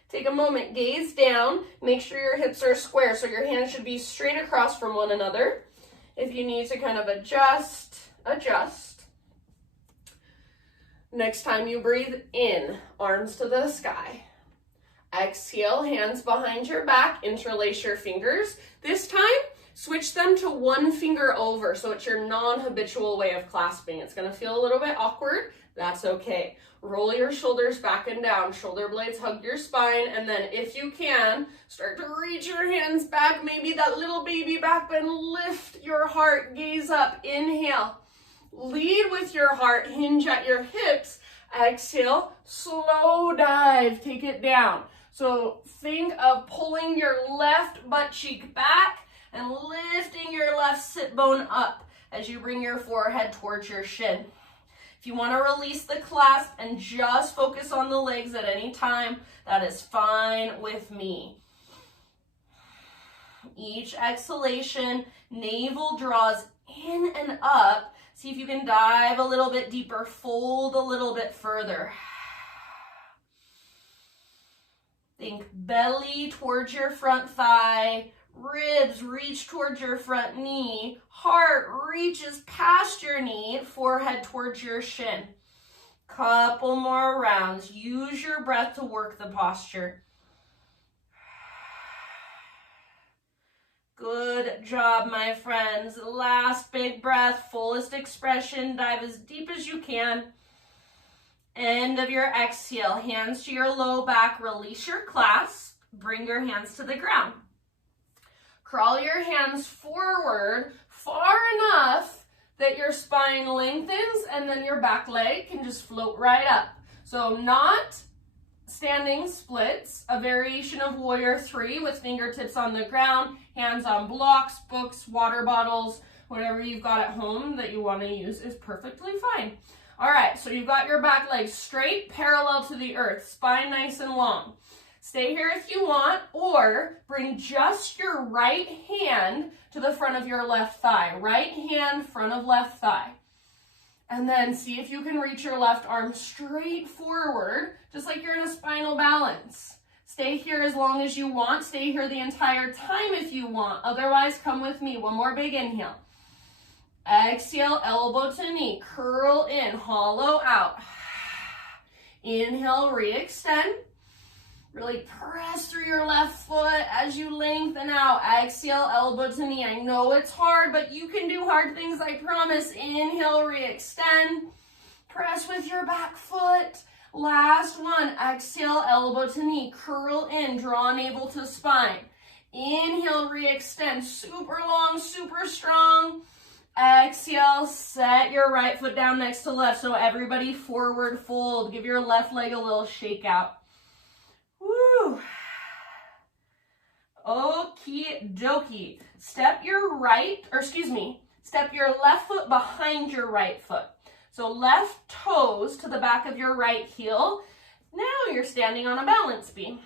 Take a moment, gaze down, make sure your hips are square, so your hands should be straight across from one another. If you need to kind of adjust, adjust. Next time you breathe in, arms to the sky. Exhale, hands behind your back, interlace your fingers. This time, switch them to one finger over, so it's your non-habitual way of clasping. It's gonna feel a little bit awkward, that's okay. Roll your shoulders back and down, shoulder blades hug your spine, and then if you can, start to reach your hands back, maybe that little baby back bend, lift your heart, gaze up, inhale. Lead with your heart, hinge at your hips, exhale, slow dive, take it down. So think of pulling your left butt cheek back and lifting your left sit bone up as you bring your forehead towards your shin. If you want to release the clasp and just focus on the legs at any time, that is fine with me. Each exhalation, navel draws in and up. See if you can dive a little bit deeper, fold a little bit further. Think belly towards your front thigh, ribs reach towards your front knee, heart reaches past your knee, forehead towards your shin. Couple more rounds. Use your breath to work the posture. Good job, my friends. Last big breath, fullest expression. Dive as deep as you can. End of your exhale. Hands to your low back. Release your clasp. Bring your hands to the ground. Crawl your hands forward far enough that your spine lengthens and then your back leg can just float right up. So not standing splits, a variation of warrior 3 with fingertips on the ground, hands on blocks, books, water bottles, whatever you've got at home that you want to use is perfectly fine. All right, so you've got your back leg straight, parallel to the earth, spine nice and long. Stay here if you want, or bring just your right hand to the front of your left thigh. Right hand, front of left thigh. And then see if you can reach your left arm straight forward, just like you're in a spinal balance. Stay here as long as you want. Stay here the entire time if you want. Otherwise, come with me. One more big inhale. Exhale, elbow to knee. Curl in, hollow out. Inhale, re-extend. Really press through your left foot as you lengthen out. Exhale, elbow to knee. I know it's hard, but you can do hard things, I promise. Inhale, re-extend. Press with your back foot. Last one. Exhale, elbow to knee. Curl in, draw navel to spine. Inhale, re-extend. Super long, super strong. Exhale, set your right foot down next to left. So everybody forward fold. Give your left leg a little shake out. Woo. Okie dokie. Step your left foot behind your right foot. So left toes to the back of your right heel. Now you're standing on a balance beam.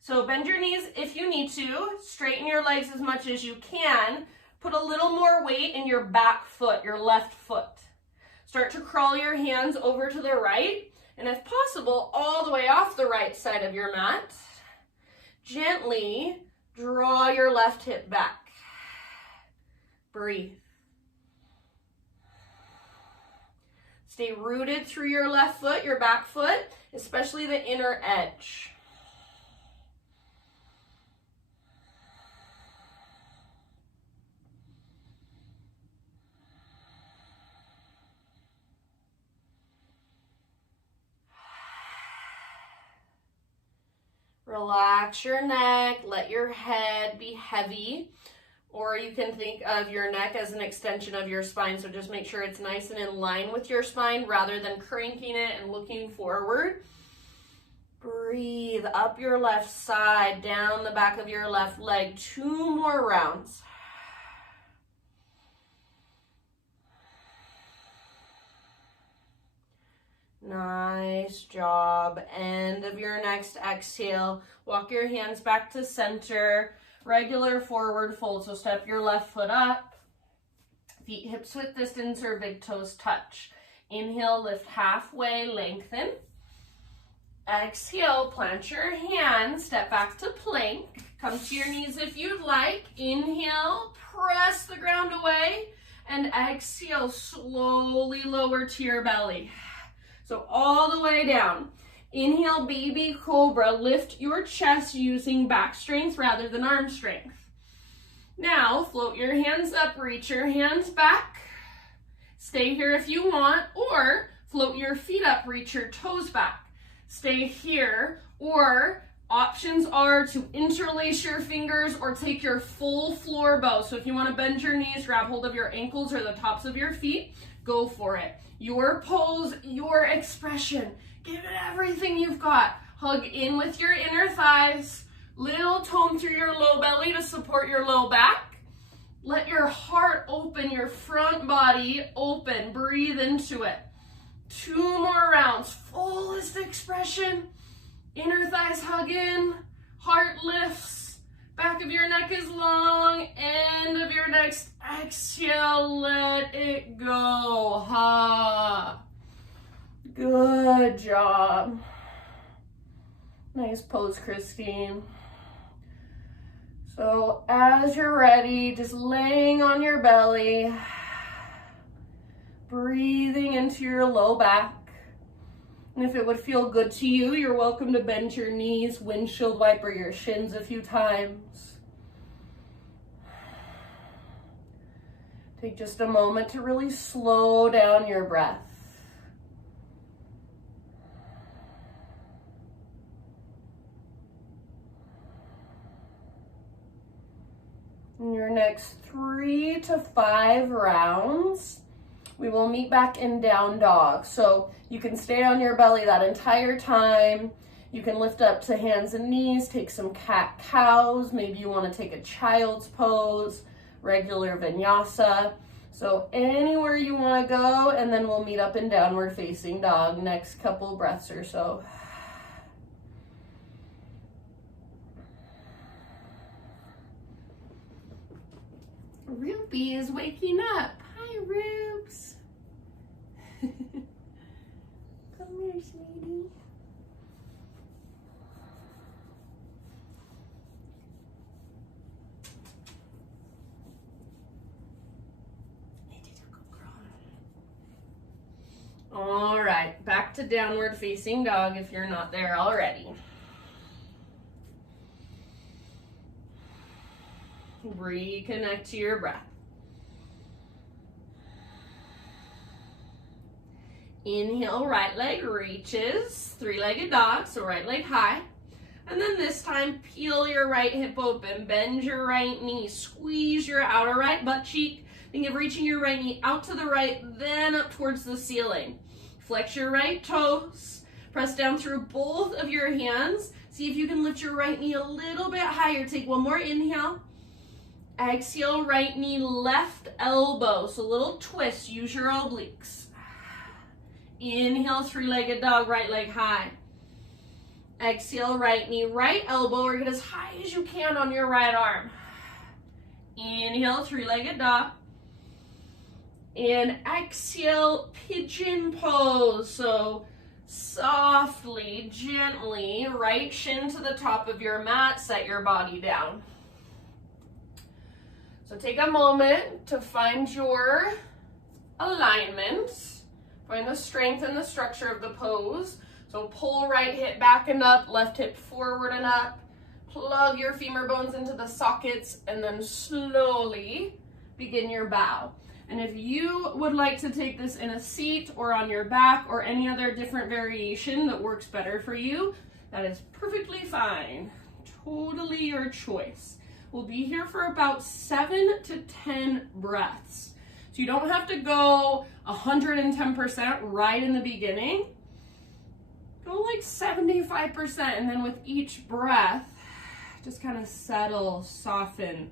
So bend your knees if you need to. Straighten your legs as much as you can. Put a little more weight in your back foot, your left foot. Start to crawl your hands over to the right. And if possible, all the way off the right side of your mat. Gently draw your left hip back. Breathe. Stay rooted through your left foot, your back foot, especially the inner edge. Relax your neck, let your head be heavy. Or you can think of your neck as an extension of your spine, so just make sure it's nice and in line with your spine rather than cranking it and looking forward. Breathe up your left side, down the back of your left leg. 2 more rounds. Nice job. End of your next exhale. Walk your hands back to center. Regular forward fold. So step your left foot up. Feet hips width distance or big toes touch. Inhale, lift halfway, lengthen. Exhale, plant your hands, step back to plank. Come to your knees if you'd like. Inhale, press the ground away. And exhale, slowly lower to your belly. So all the way down. Inhale, baby cobra. Lift your chest using back strength rather than arm strength. Now, float your hands up, reach your hands back. Stay here if you want, or float your feet up, reach your toes back. Stay here, or options are to interlace your fingers or take your full floor bow. So if you want to bend your knees, grab hold of your ankles or the tops of your feet, go for it. Your pose, your expression. Give it everything you've got. Hug in with your inner thighs. Little tone through your low belly to support your low back. Let your heart open, your front body open. Breathe into it. 2 more rounds. Fullest expression. Inner thighs hug in. Heart lifts. Back of your neck is long. End of your next exhale. Let it go. Ha. Good job. Nice pose, Christine. So as you're ready, just laying on your belly, breathing into your low back. And if it would feel good to you, you're welcome to bend your knees, windshield wiper your shins a few times. Take just a moment to really slow down your breath. In your next 3 to 5 rounds, we will meet back in down dog. So you can stay on your belly that entire time. You can lift up to hands and knees, take some cat-cows. Maybe you want to take a child's pose, regular vinyasa. So anywhere you want to go, and then we'll meet up in downward facing dog next couple breaths or so. Ruby is waking up. Hi, Rubes. Come here, sweetie. All right, back to downward facing dog if you're not there already. Reconnect to your breath. Inhale, right leg reaches, 3-legged dog, so right leg high. And then this time, peel your right hip open, bend your right knee, squeeze your outer right butt cheek. Think of reaching your right knee out to the right, then up towards the ceiling. Flex your right toes, press down through both of your hands. See if you can lift your right knee a little bit higher. Take one more inhale. Exhale, right knee, left elbow. So a little twist, use your obliques. Inhale, 3-legged dog, right leg high. Exhale, right knee, right elbow, or get as high as you can on your right arm. Inhale, 3-legged dog. And exhale, pigeon pose. So softly, gently, right shin to the top of your mat, set your body down. So take a moment to find your alignment. Find the strength and the structure of the pose. So pull right hip back and up, left hip forward and up. Plug your femur bones into the sockets and then slowly begin your bow. And if you would like to take this in a seat or on your back or any other different variation that works better for you, that is perfectly fine. Totally your choice. We'll be here for about 7 to 10 breaths. So you don't have to go 110% right in the beginning. Go like 75%, and then with each breath, just kind of settle, soften,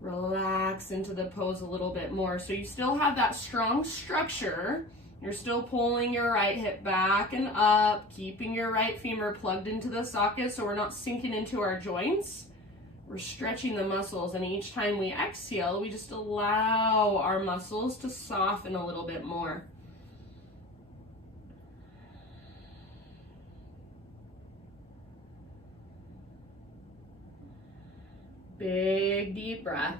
relax into the pose a little bit more. So you still have that strong structure. You're still pulling your right hip back and up, keeping your right femur plugged into the socket so we're not sinking into our joints. We're stretching the muscles, and each time we exhale, we just allow our muscles to soften a little bit more. Big, deep breaths.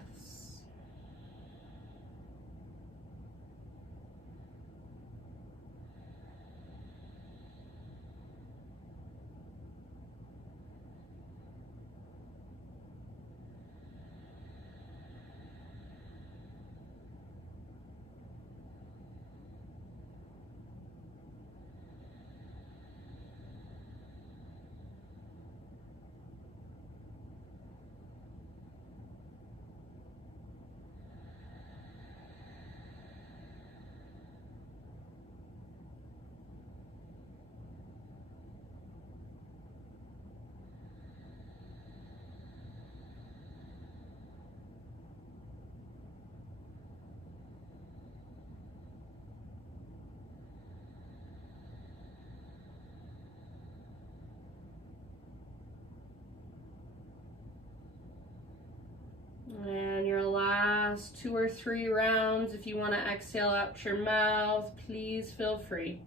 And your last 2 or 3 rounds, if you want to exhale out your mouth, please feel free.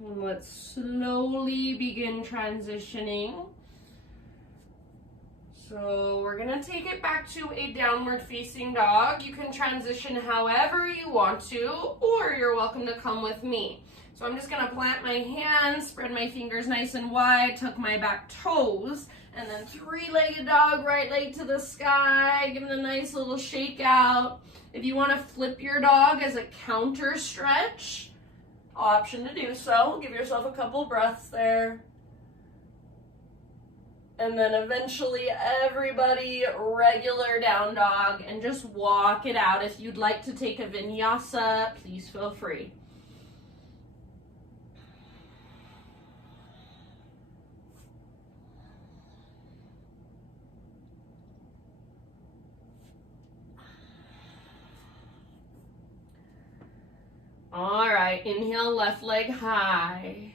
And let's slowly begin transitioning. So we're gonna take it back to a downward facing dog. You can transition however you want to, or you're welcome to come with me. So I'm just gonna plant my hands, spread my fingers nice and wide, tuck my back toes, and then 3-legged dog, right leg to the sky, give it a nice little shake out. If you wanna flip your dog as a counter stretch, option to do so. Give yourself a couple breaths there. And then eventually everybody regular down dog, and just walk it out. If you'd like to take a vinyasa, please feel free. All right, inhale, left leg high.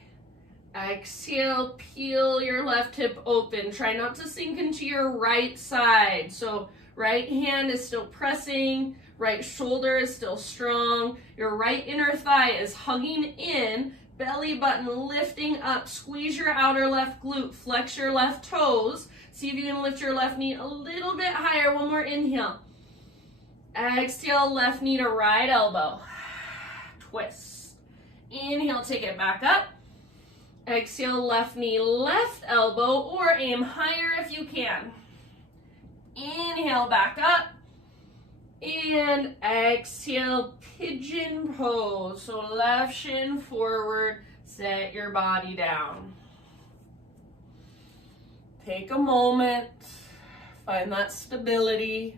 Exhale, peel your left hip open. Try not to sink into your right side. So right hand is still pressing, right shoulder is still strong. Your right inner thigh is hugging in, belly button lifting up. Squeeze your outer left glute, flex your left toes. See if you can lift your left knee a little bit higher. One more inhale. Exhale, left knee to right elbow. Twist. Inhale, take it back up. Exhale, left knee, left elbow, or aim higher if you can. Inhale, back up. And exhale, pigeon pose. So left shin forward, set your body down. Take a moment, find that stability.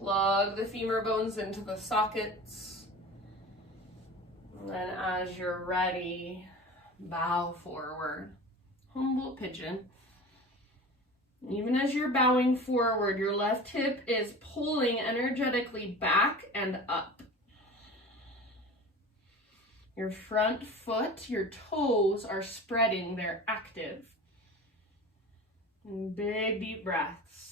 Plug the femur bones into the sockets. And then as you're ready, bow forward, humble pigeon. Even as you're bowing forward, your left hip is pulling energetically back and up. Your front foot, your toes are spreading, they're active. And big deep breaths.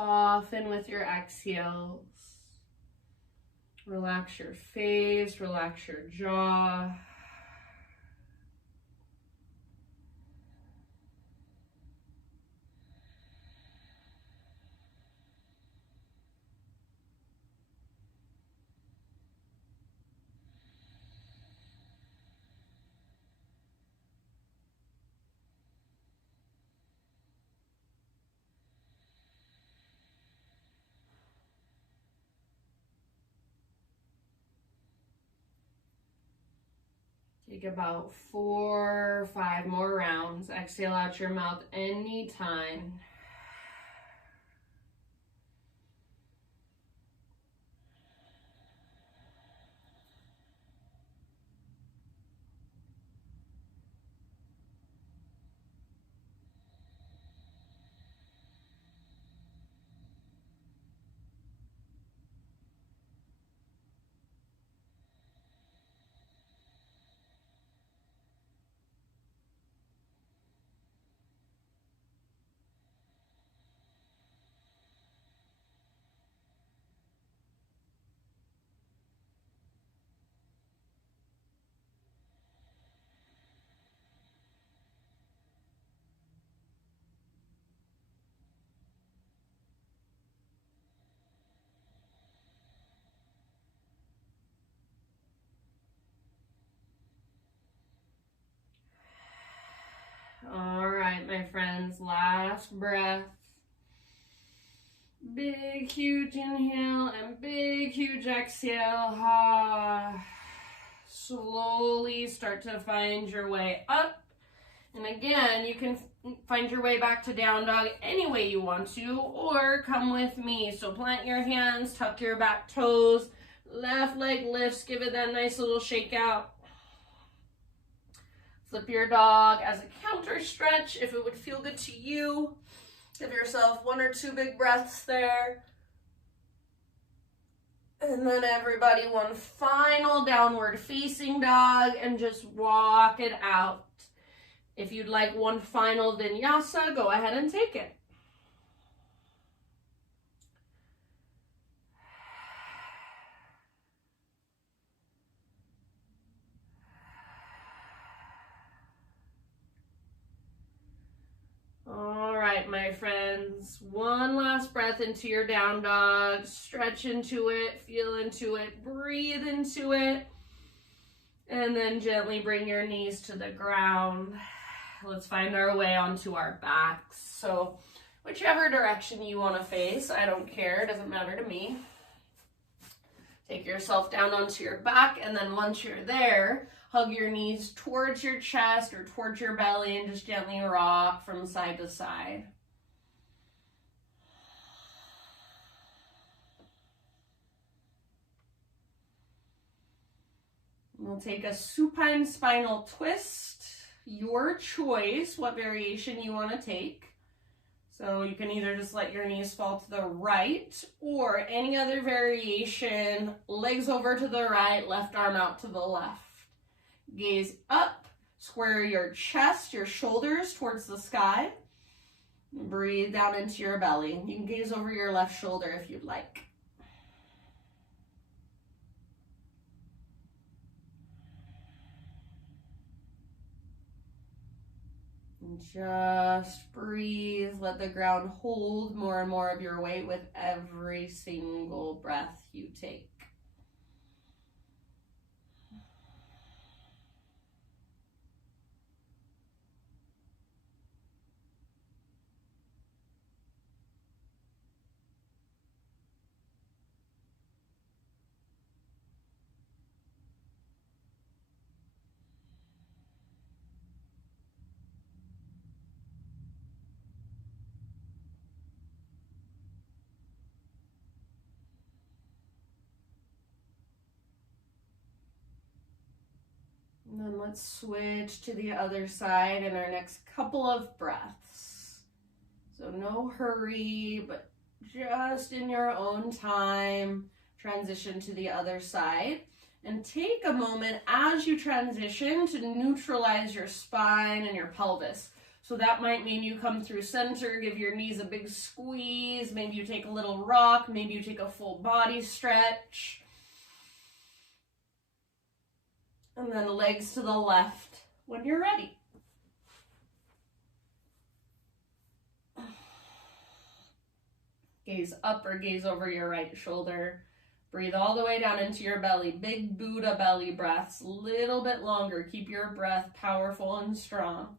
Soften with your exhales. Relax your face, relax your jaw. Take about 4 or 5 more rounds. Exhale out your mouth anytime. All right, my friends, last breath. Big, huge inhale and big, huge exhale. Slowly start to find your way up. And again, you can find your way back to down dog any way you want to, or come with me. So plant your hands, tuck your back toes, left leg lifts, give it that nice little shake out. Flip your dog as a counter stretch if it would feel good to you. Give yourself 1 or 2 big breaths there. And then everybody, one final downward facing dog and just walk it out. If you'd like one final vinyasa, go ahead and take it. All right, my friends, one last breath into your down dog. Stretch into it, feel into it, breathe into it, and then gently bring your knees to the ground. Let's find our way onto our backs. So whichever direction you want to face, I don't care, it doesn't matter to me. Take yourself down onto your back, and then once you're there, hug your knees towards your chest or towards your belly and just gently rock from side to side. We'll take a supine spinal twist. Your choice, what variation you want to take. So you can either just let your knees fall to the right or any other variation, legs over to the right, left arm out to the left. Gaze up, square your chest, your shoulders towards the sky. Breathe down into your belly. You can gaze over your left shoulder if you'd like. And just breathe. Let the ground hold more and more of your weight with every single breath you take. And then let's switch to the other side in our next couple of breaths. So no hurry, but just in your own time, transition to the other side. And take a moment as you transition to neutralize your spine and your pelvis. So that might mean you come through center, give your knees a big squeeze. Maybe you take a little rock. Maybe you take a full body stretch. And then legs to the left when you're ready. Gaze up or gaze over your right shoulder. Breathe all the way down into your belly. Big Buddha belly breaths. Little bit longer. Keep your breath powerful and strong.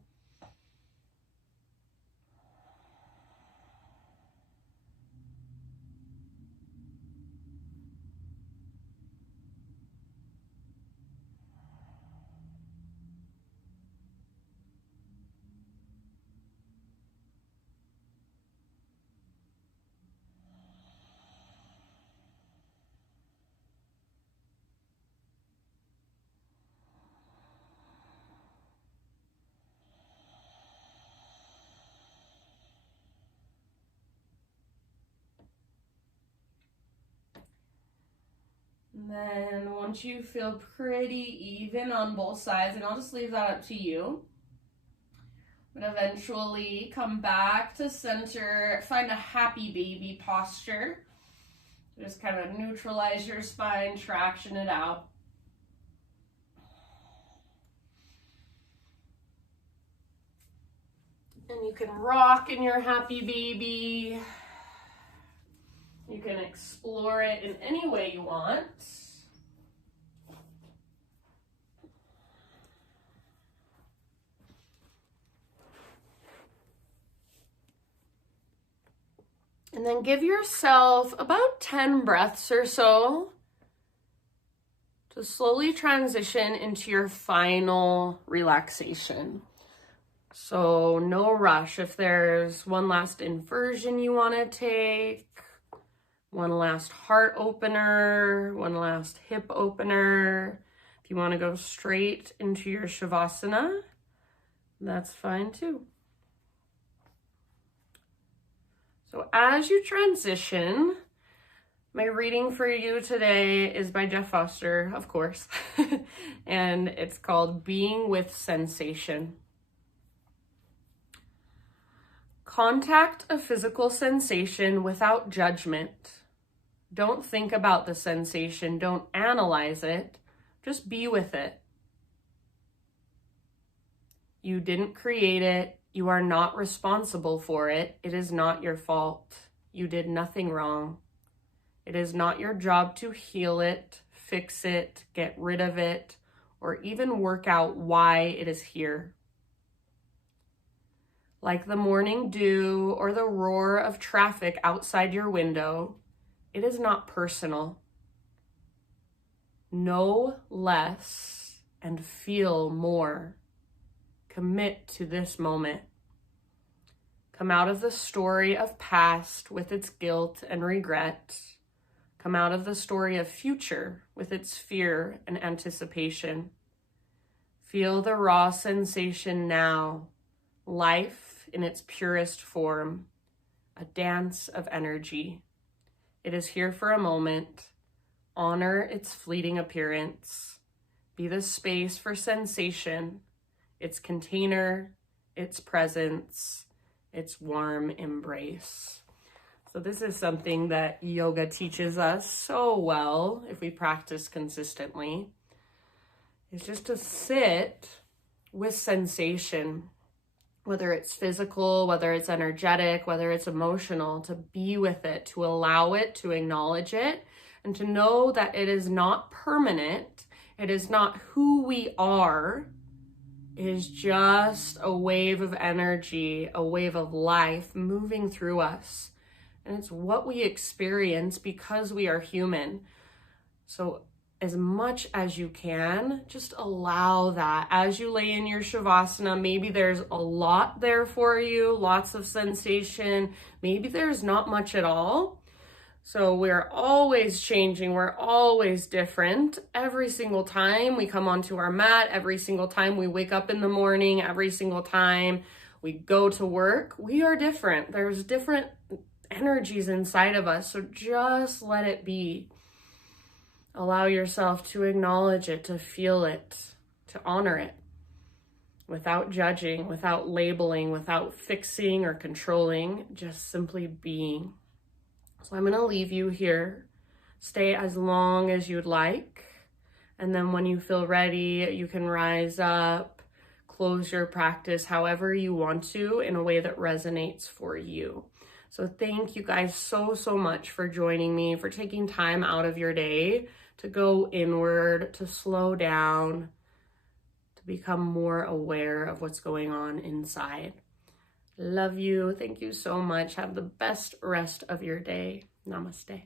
And then once you feel pretty even on both sides, and I'll just leave that up to you, but eventually come back to center, find a happy baby posture. Just kind of neutralize your spine, traction it out. And you can rock in your happy baby. You can explore it in any way you want. And then give yourself about 10 breaths or so to slowly transition into your final relaxation. So no rush. If there's one last inversion you want to take, one last heart opener, one last hip opener, if you want to go straight into your Shavasana, that's fine too. So as you transition, my reading for you today is by Jeff Foster, of course, and it's called Being with Sensation. Contact a physical sensation without judgment. Don't think about the sensation. Don't analyze it. Just be with it. You didn't create it. You are not responsible for it. It is not your fault. You did nothing wrong. It is not your job to heal it, fix it, get rid of it, or even work out why it is here. Like the morning dew or the roar of traffic outside your window, it is not personal. Know less and feel more. Commit to this moment. Come out of the story of past with its guilt and regret. Come out of the story of future with its fear and anticipation. Feel the raw sensation now. Life in its purest form. A dance of energy. It is here for a moment. Honor its fleeting appearance. Be the space for sensation. Its container, its presence, its warm embrace. So this is something that yoga teaches us so well if we practice consistently. It's just to sit with sensation, whether it's physical, whether it's energetic, whether it's emotional, to be with it, to allow it, to acknowledge it, and to know that it is not permanent. It is not who we are. It is just a wave of energy, a wave of life moving through us. And it's what we experience because we are human. So as much as you can, just allow that. As you lay in your Shavasana, maybe there's a lot there for you, lots of sensation. Maybe there's not much at all. So we're always changing. We're always different. Every single time we come onto our mat, every single time we wake up in the morning, every single time we go to work, we are different. There's different energies inside of us. So just let it be. Allow yourself to acknowledge it, to feel it, to honor it. without judging, without labeling, without fixing or controlling, just simply being. So I'm going to leave you here. Stay as long as you'd like. And then when you feel ready, you can rise up, close your practice however you want to in a way that resonates for you. So thank you guys so much for joining me, for taking time out of your day to go inward, to slow down, to become more aware of what's going on inside. Love you. Thank you so much. Have the best rest of your day. Namaste.